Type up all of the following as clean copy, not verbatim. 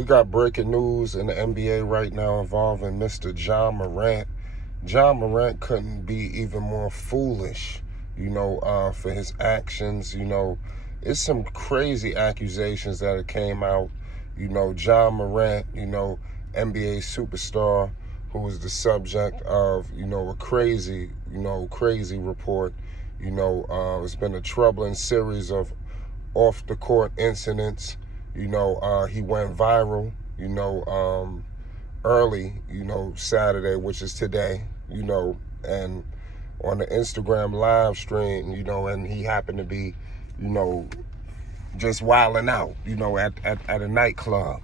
we got breaking news in the NBA right now involving Mr. John Morant. John Morant couldn't be even more foolish, for his actions. It's some crazy accusations that have came out. John Morant, NBA superstar, who was the subject of, a crazy report. It's been a troubling series of off-the-court incidents. He went viral, early, Saturday, which is today, and on the Instagram live stream, and he happened to be, just wilding out, at a nightclub,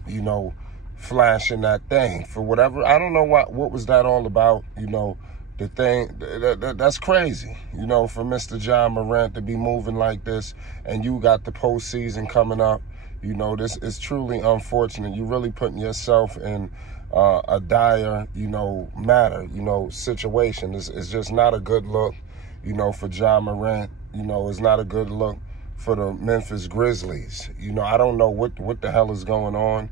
flashing that thing for whatever. I don't know what was that all about, the thing, that's crazy, for Mr. John Morant to be moving like this, and you got the postseason coming up. This is truly unfortunate. You're really putting yourself in a dire, matter, situation. It's just not a good look, for John Morant. It's not a good look for the Memphis Grizzlies. I don't know what the hell is going on.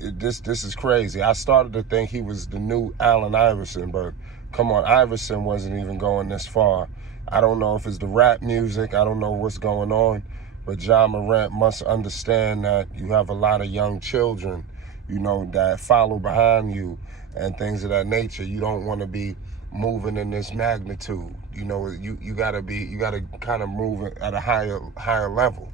This is crazy. I started to think he was the new Allen Iverson, but come on, Iverson wasn't even going this far. I don't know if it's the rap music. I don't know what's going on, but John Morant must understand that you have a lot of young children, that follow behind you and things of that nature. You don't want to be moving in this magnitude. You gotta kind of move at a higher level,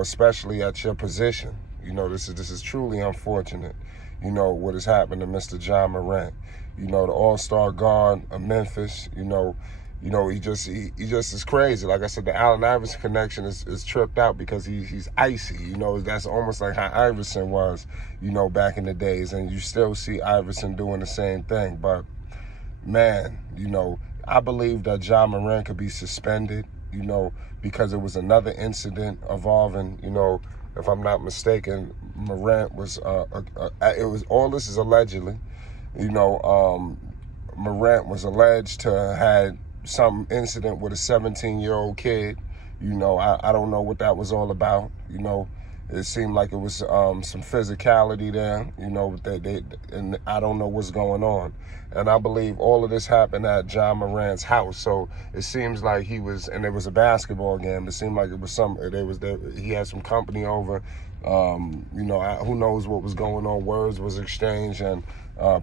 especially at your position. This is truly unfortunate, what has happened to Mr. John Morant. The all-star guard of Memphis, he just is crazy. Like I said, the Allen Iverson connection is tripped out because he's icy. That's almost like how Iverson was, back in the days. And you still see Iverson doing the same thing. But, man, I believe that John Morant could be suspended, because it was another incident involving, if I'm not mistaken, Morant was, it was, all this is allegedly, Morant was alleged to have had some incident with a 17-year-old kid. I don't know what that was all about. It seemed like it was some physicality there, and I don't know what's going on. And I believe all of this happened at John Morant's house. So it seems like he was, and it was a basketball game. It seemed like it was he had some company over. Who knows what was going on? Words was exchanged, and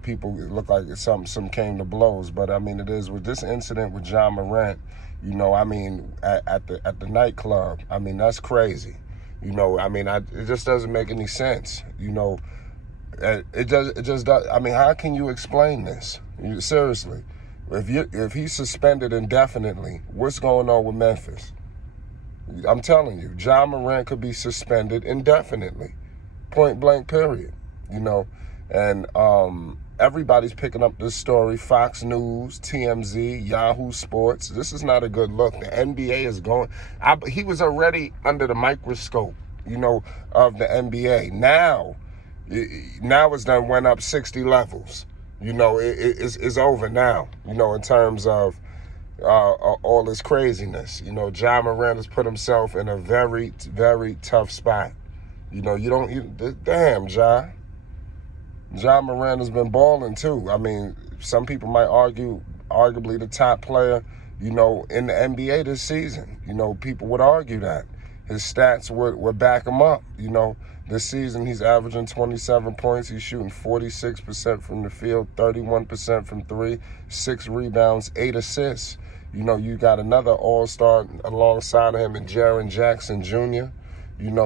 people, it looked like some came to blows. But I mean, it is with this incident with John Morant. At the nightclub. I mean, that's crazy. It just doesn't make any sense. It just does. I mean, how can you explain this? Seriously, if he's suspended indefinitely, what's going on with Memphis? I'm telling you, John Morant could be suspended indefinitely, point blank, period. And everybody's picking up this story. Fox News, TMZ, Yahoo Sports. This is not a good look. The NBA is going. He was already under the microscope, of the NBA. Now it's done went up 60 levels. It's over now. In terms of all this craziness. John Morant has put himself in a very, very tough spot. Damn, John. John Morant has been balling too. I mean, some people might argue, arguably the top player, in the NBA this season. People would argue that. His stats would back him up. This season he's averaging 27 points. He's shooting 46% from the field, 31% from three, 6 rebounds, 8 assists. You got another all-star alongside of him in Jaren Jackson Jr.,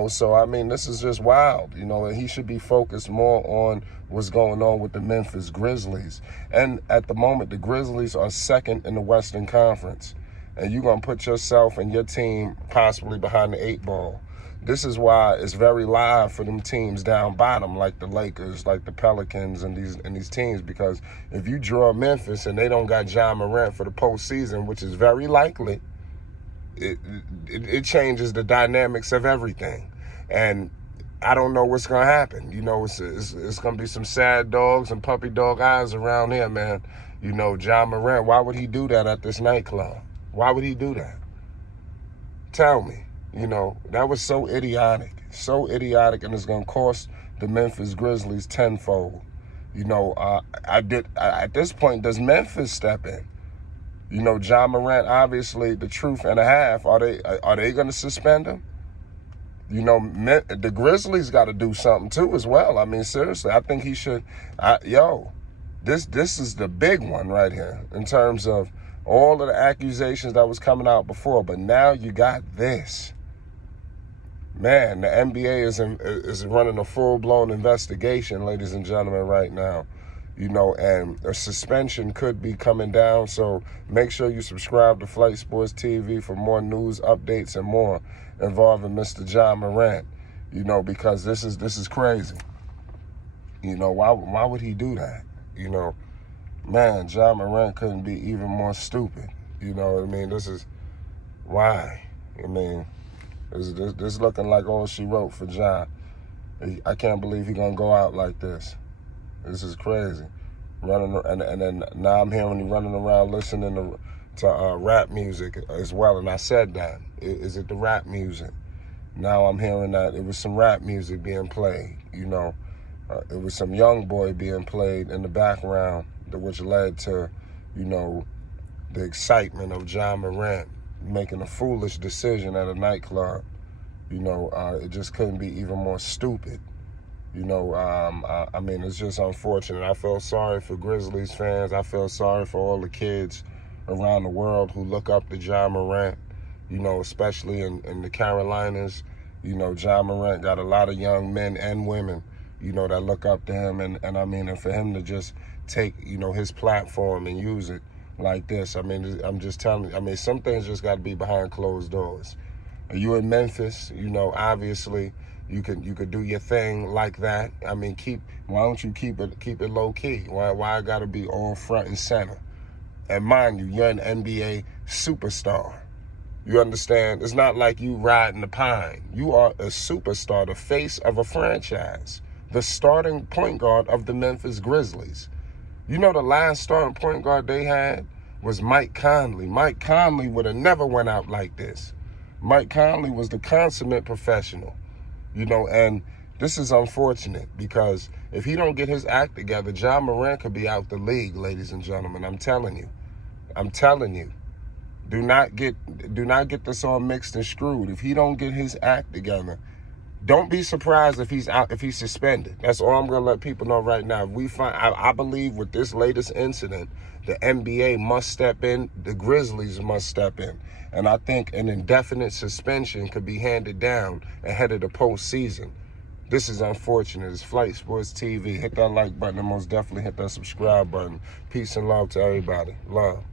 so, I mean, this is just wild, and he should be focused more on what's going on with the Memphis Grizzlies. And at the moment, the Grizzlies are second in the Western Conference, and you're going to put yourself and your team possibly behind the 8 ball. This is why it's very live for them teams down bottom, like the Lakers, like the Pelicans, and these teams, because if you draw Memphis and they don't got John Morant for the postseason, which is very likely, it changes the dynamics of everything. And I don't know what's going to happen. It's going to be some sad dogs and puppy dog eyes around here, man. John Morant, why would he do that at this nightclub? Why would he do that? Tell me. That was so idiotic, So idiotic, and it's going to cost the Memphis Grizzlies tenfold. You know, at this point, does Memphis step in? You know, Ja Morant, obviously, the truth and a half. Are they going to suspend him? You know, the Grizzlies got to do something too as well. I mean, seriously, I think he should. This is the big one right here in terms of all of the accusations that was coming out before. But now you got this. Man, the NBA is running a full-blown investigation, ladies and gentlemen, right now. You know, and a suspension could be coming down. So make sure you subscribe to Flight Sports TV for more news, updates, and more involving Mr. Ja Morant. You know, because this is crazy. You know, why would he do that? You know, man, Ja Morant couldn't be even more stupid. You know what I mean? This is why. I mean, this looking like all she wrote for Ja. I can't believe he's gonna go out like this. This is crazy. Running, and then now I'm hearing he running around listening to rap music as well. And I said that. Is it the rap music? Now I'm hearing that it was some rap music being played. You know, it was some young boy being played in the background, which led to, you know, the excitement of Ja Morant making a foolish decision at a nightclub. You know, it just couldn't be even more stupid. You know, I mean, it's just unfortunate. I feel sorry for Grizzlies fans. I feel sorry for all the kids around the world who look up to Ja Morant, you know, especially in the Carolinas. You know, Ja Morant got a lot of young men and women, you know, that look up to him. And I mean, and for him to just take, you know, his platform and use it like this, I mean, I'm just telling you, I mean, some things just got to be behind closed doors. Are you in Memphis? You know, obviously, you could do your thing like that. I mean, why don't you keep it low key? Why it gotta be all front and center? And mind you, you're an NBA superstar. You understand? It's not like you riding the pine. You are a superstar, the face of a franchise, the starting point guard of the Memphis Grizzlies. You know, the last starting point guard they had was Mike Conley. Mike Conley would have never went out like this. Mike Conley was the consummate professional. You know, and this is unfortunate because if he don't get his act together, Ja Morant could be out the league, ladies and gentlemen. I'm telling you. I'm telling you. Do not get this all mixed and screwed. If he don't get his act together, don't be surprised if he's out, if he's suspended. That's all I'm gonna let people know right now. If we find, I believe with this latest incident, the NBA must step in, the Grizzlies must step in. And I think an indefinite suspension could be handed down ahead of the postseason. This is unfortunate. It's Flight Sports TV. Hit that like button and most definitely hit that subscribe button. Peace and love to everybody. Love.